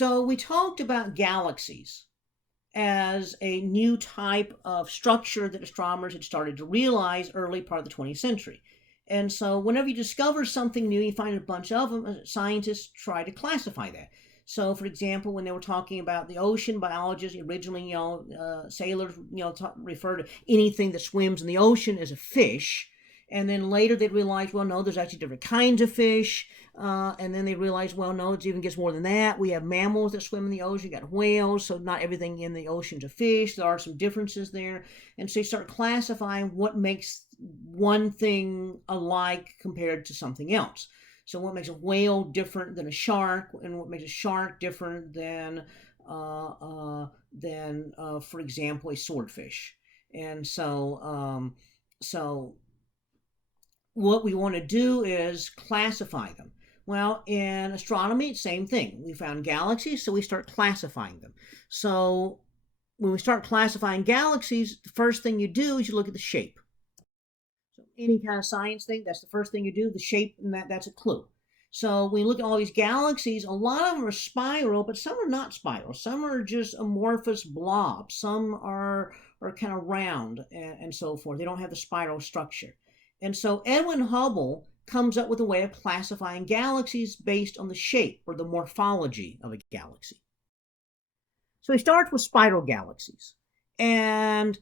So we talked about galaxies as a new type of structure that astronomers had started to realize early part of the 20th century. And so whenever you discover something new, you find a bunch of them, scientists try to classify that. So, for example, when they were talking about the ocean, biologists originally, sailors, refer to anything that swims in the ocean as a fish. And then later they realized, well, no, there's actually different kinds of fish. And then they realized, well, no, it even gets more than that. We have mammals that swim in the ocean, you got whales, so not everything in the ocean's a fish. There are some differences there. And so you start classifying what makes one thing alike compared to something else. So what makes a whale different than a shark, and what makes a shark different than for example, a swordfish. And so what we want to do is classify them. Well, in astronomy, same thing. We found galaxies, so we start classifying them. So when we start classifying galaxies, the first thing you do is you look at the shape. So any kind of science thing, that's the first thing you do, the shape, and that's a clue. So when you look at all these galaxies, a lot of them are spiral, but some are not spiral. Some are just amorphous blobs. Some are kind of round and so forth. They don't have the spiral structure. And so Edwin Hubble comes up with a way of classifying galaxies based on the shape or the morphology of a galaxy. So he starts with spiral galaxies. And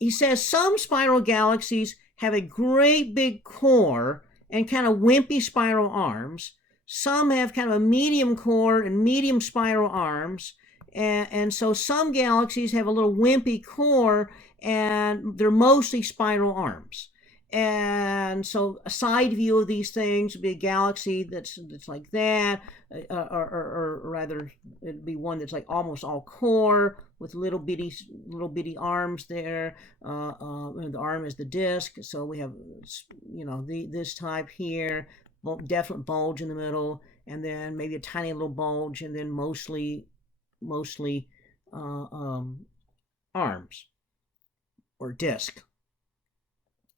he says some spiral galaxies have a great big core and kind of wimpy spiral arms. Some have kind of a medium core and medium spiral arms. And so some galaxies have a little wimpy core and they're mostly spiral arms. And so a side view of these things would be a galaxy that's like that, or rather it'd be one that's like almost all core with little bitty arms there. The arm is the disk, so we have this type here, definite bulge in the middle, and then maybe a tiny little bulge, and then mostly arms or disk.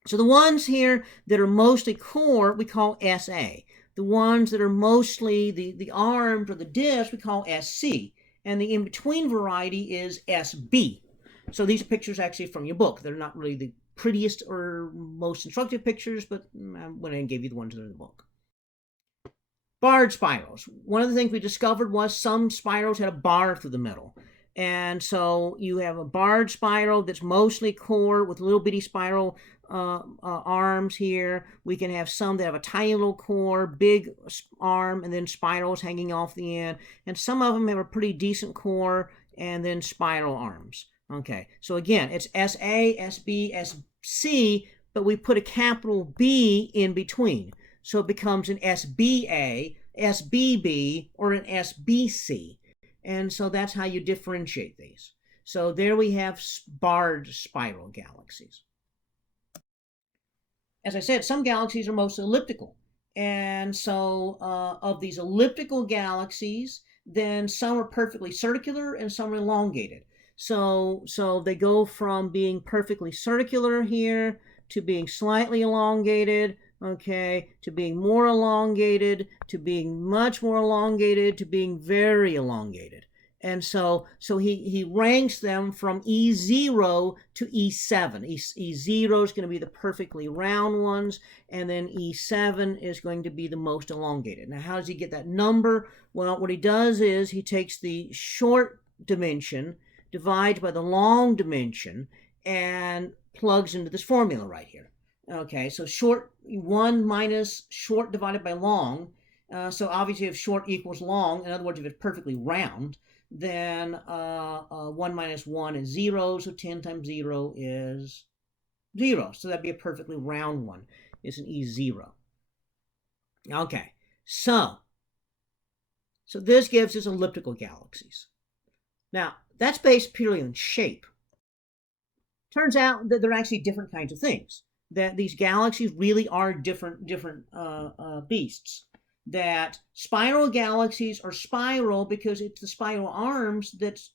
So the ones here that are mostly core, we call SA. The ones that are mostly the arms or the disc, we call SC. And the in-between variety is SB. So these pictures actually from your book. They're not really the prettiest or most instructive pictures, but I went and gave you the ones that are in the book. Barred spirals. One of the things we discovered was some spirals had a bar through the middle. And so you have a barred spiral that's mostly core with little bitty spiral arms here. We can have some that have a tiny little core, big arm, and then spirals hanging off the end. And some of them have a pretty decent core and then spiral arms. Okay, so again, it's SA, SB, SC, but we put a capital B in between. So it becomes an SBA, SBB, or an SBC. And so that's how you differentiate these. So there we have barred spiral galaxies. As I said, some galaxies are mostly elliptical. And so of these elliptical galaxies, then some are perfectly circular and some are elongated. So they go from being perfectly circular here to being slightly elongated, okay, to being more elongated, to being much more elongated, to being very elongated. And so he ranks them from E0 to E7. E0 is going to be the perfectly round ones, and then E7 is going to be the most elongated. Now, how does he get that number? Well, what he does is he takes the short dimension, divides by the long dimension, and plugs into this formula right here. Okay, so short, 1 minus short divided by long. So obviously if short equals long, in other words, if it's perfectly round, then 1 minus 1 is 0, so 10 times 0 is 0. So that'd be a perfectly round one. It's an E0. Okay, so this gives us elliptical galaxies. Now, that's based purely on shape. Turns out that they're actually different kinds of things. That these galaxies really are different beasts. That spiral galaxies are spiral because it's the spiral arms that's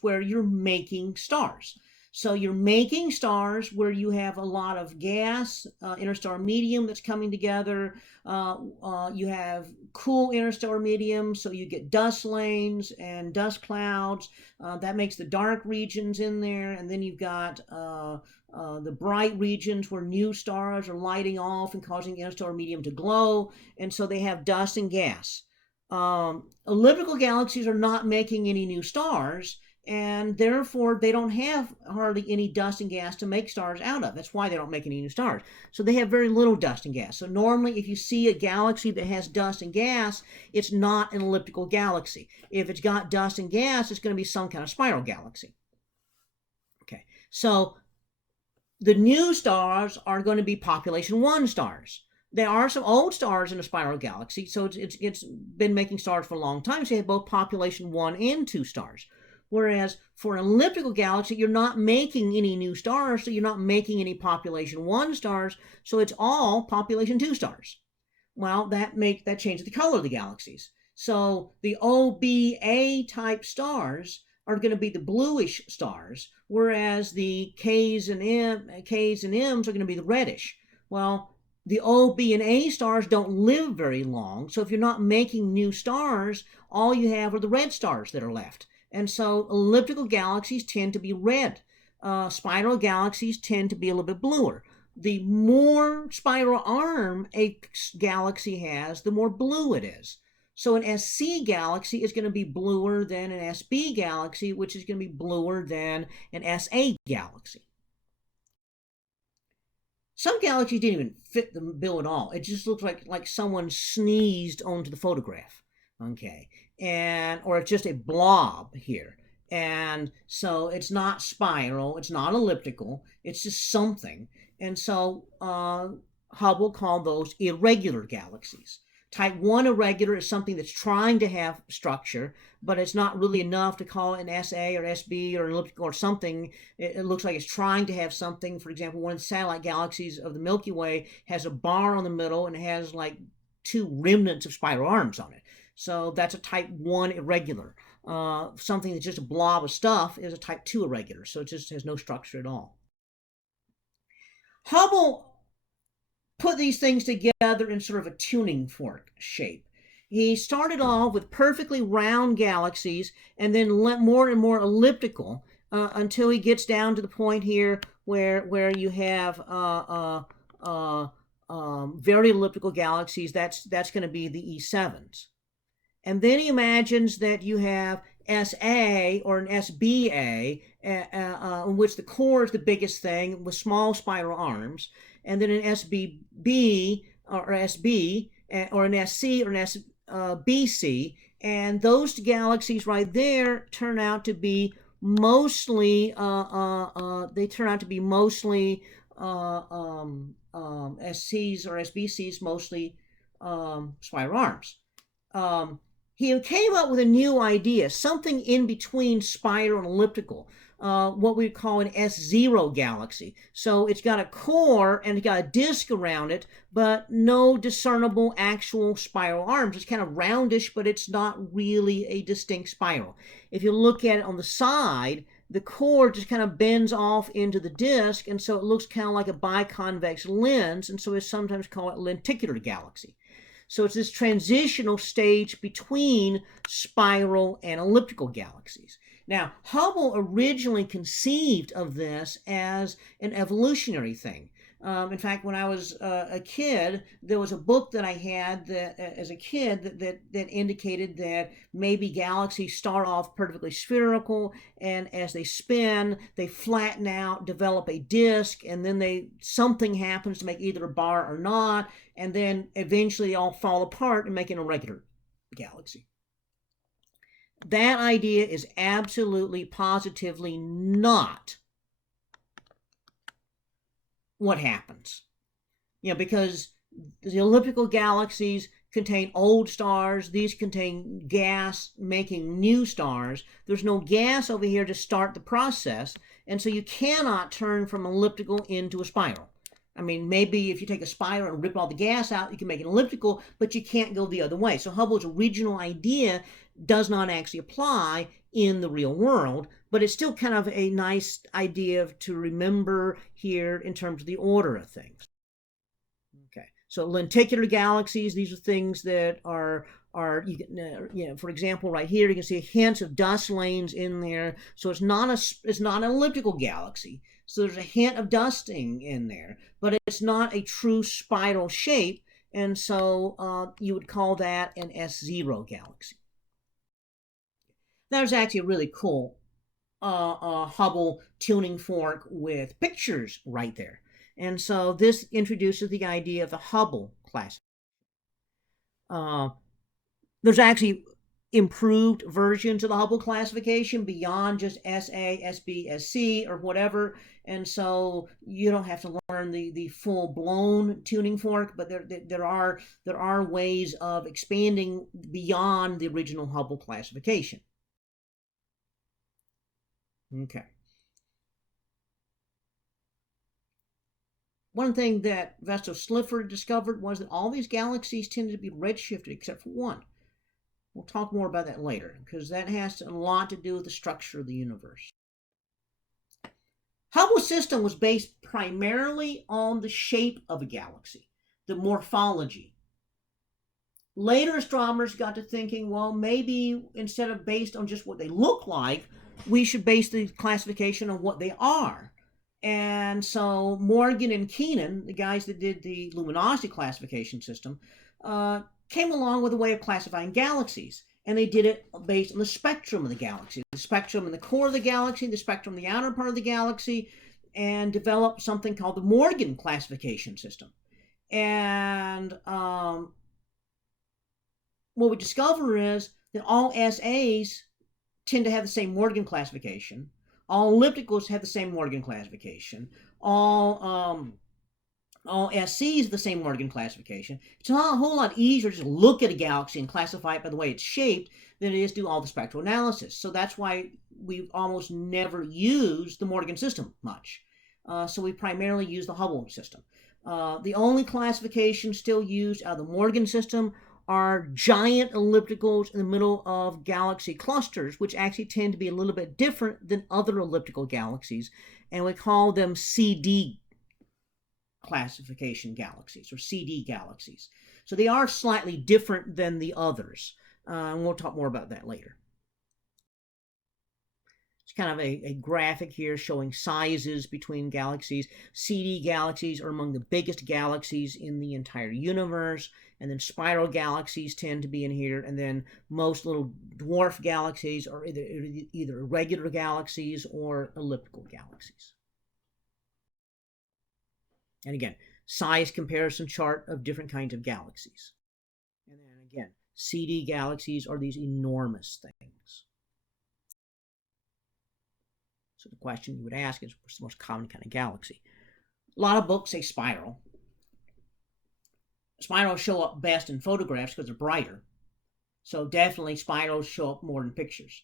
where you're making stars. So you're making stars where you have a lot of gas, interstellar medium that's coming together. You have cool interstellar medium, so you get dust lanes and dust clouds. That makes the dark regions in there, and then you've got the bright regions where new stars are lighting off and causing interstellar medium to glow, and so they have dust and gas. Elliptical galaxies are not making any new stars, and therefore they don't have hardly any dust and gas to make stars out of. That's why they don't make any new stars. So they have very little dust and gas. So normally if you see a galaxy that has dust and gas, it's not an elliptical galaxy. If it's got dust and gas, it's going to be some kind of spiral galaxy. Okay, so the new stars are going to be population 1 stars. There are some old stars in a spiral galaxy, so it's been making stars for a long time, so you have both population 1 and 2 stars. Whereas for an elliptical galaxy, you're not making any new stars, so you're not making any population 1 stars, so it's all population 2 stars. Well, that changes the color of the galaxies. So the OBA type stars are going to be the bluish stars, whereas the Ks and Ms are going to be the reddish. Well, the O, B, and A stars don't live very long, so if you're not making new stars, all you have are the red stars that are left. And so elliptical galaxies tend to be red. Spiral galaxies tend to be a little bit bluer. The more spiral arm a galaxy has, the more blue it is. So an SC galaxy is going to be bluer than an SB galaxy, which is going to be bluer than an SA galaxy. Some galaxies didn't even fit the bill at all. It just looks like someone sneezed onto the photograph. Okay, or it's just a blob here. And so it's not spiral, it's not elliptical, it's just something. And so Hubble called those irregular galaxies. Type 1 irregular is something that's trying to have structure, but it's not really enough to call it an SA or SB or an elliptical or something. It looks like it's trying to have something. For example, one of the satellite galaxies of the Milky Way has a bar on the middle and it has like 2 remnants of spiral arms on it. So that's a type 1 irregular. Something that's just a blob of stuff is a type 2 irregular. So it just has no structure at all. Hubble put these things together in sort of a tuning fork shape. He started off with perfectly round galaxies and then more and more elliptical until he gets down to the point here where you have very elliptical galaxies. That's going to be the E7s. And then he imagines that you have SA or an SBA, in which the core is the biggest thing with small spiral arms, and then an SBB or SB, or an SC or an SBC, and those galaxies right there turn out to be mostly SCs or SBCs, mostly spiral arms. He came up with a new idea, something in between spiral and elliptical, what we call an S0 galaxy. So it's got a core and it's got a disk around it, but no discernible actual spiral arms. It's kind of roundish, but it's not really a distinct spiral. If you look at it on the side, the core just kind of bends off into the disk, and so it looks kind of like a biconvex lens, and so we sometimes call it lenticular galaxy. So it's this transitional stage between spiral and elliptical galaxies. Now, Hubble originally conceived of this as an evolutionary thing. In fact, when I was a kid, there was a book that I had that, as a kid that indicated that maybe galaxies start off perfectly spherical, and as they spin, they flatten out, develop a disk, and then something happens to make either a bar or not, and then eventually they all fall apart and make an irregular galaxy. That idea is absolutely, positively not what happens. Because the elliptical galaxies contain old stars, these contain gas making new stars. There's no gas over here to start the process, and so you cannot turn from elliptical into a spiral. I mean, maybe if you take a spiral and rip all the gas out, you can make an elliptical, but you can't go the other way. So Hubble's original idea does not actually apply in the real world, but it's still kind of a nice idea to remember here in terms of the order of things. Okay, so lenticular galaxies, these are things that are you can, for example, right here you can see hints of dust lanes in there. So it's not an elliptical galaxy. So there's a hint of dusting in there, but it's not a true spiral shape, and so you would call that an S0 galaxy. There's actually a really cool Hubble tuning fork with pictures right there. And so this introduces the idea of the Hubble class. There's actually improved versions of the Hubble classification beyond just SA, SB, SC, or whatever. And so you don't have to learn the full-blown tuning fork, but there are ways of expanding beyond the original Hubble classification. Okay. One thing that Vesto Slipher discovered was that all these galaxies tended to be redshifted except for one. We'll talk more about that later, because that has a lot to do with the structure of the universe. Hubble's system was based primarily on the shape of a galaxy, the morphology. Later astronomers got to thinking, well, maybe instead of based on just what they look like, we should base the classification on what they are. And so Morgan and Keenan, the guys that did the luminosity classification system, came along with a way of classifying galaxies. And they did it based on the spectrum of the galaxy, the spectrum in the core of the galaxy, the spectrum in the outer part of the galaxy, and developed something called the Morgan classification system. And what we discover is that all SAs tend to have the same Morgan classification. All ellipticals have the same Morgan classification. All SCs have the same Morgan classification. It's a whole lot easier to just look at a galaxy and classify it by the way it's shaped than it is to do all the spectral analysis. So that's why we've almost never used the Morgan system much. So we primarily use the Hubble system. The only classification still used out of the Morgan system are giant ellipticals in the middle of galaxy clusters, which actually tend to be a little bit different than other elliptical galaxies, and we call them CD classification galaxies, or CD galaxies. So they are slightly different than the others, and we'll talk more about that later. It's kind of a graphic here showing sizes between galaxies. CD galaxies are among the biggest galaxies in the entire universe, and then spiral galaxies tend to be in here, and then most little dwarf galaxies are either irregular galaxies or elliptical galaxies. And again, size comparison chart of different kinds of galaxies. And then again, CD galaxies are these enormous things. So the question you would ask is, what's the most common kind of galaxy? A lot of books say spiral. Spirals show up best in photographs because they're brighter. So definitely spirals show up more in pictures.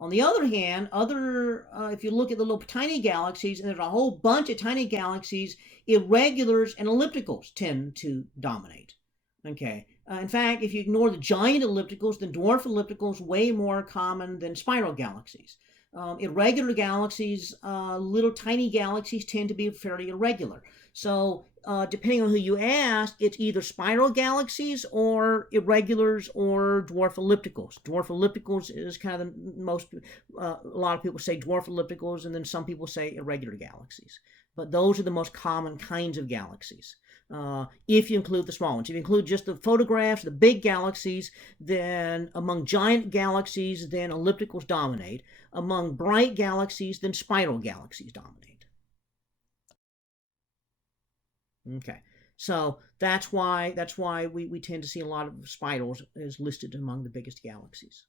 On the other hand, if you look at the little tiny galaxies, and there's a whole bunch of tiny galaxies, irregulars and ellipticals tend to dominate. Okay. In fact, if you ignore the giant ellipticals, then dwarf ellipticals way more common than spiral galaxies. Irregular galaxies, little tiny galaxies tend to be fairly irregular. So depending on who you ask, it's either spiral galaxies or irregulars or dwarf ellipticals. Dwarf ellipticals is kind of the most, a lot of people say dwarf ellipticals, and then some people say irregular galaxies. But those are the most common kinds of galaxies. If you include the small ones. If you include just the photographs, the big galaxies, then among giant galaxies, then ellipticals dominate. Among bright galaxies, then spiral galaxies dominate. Okay, so that's why we tend to see a lot of spirals as listed among the biggest galaxies.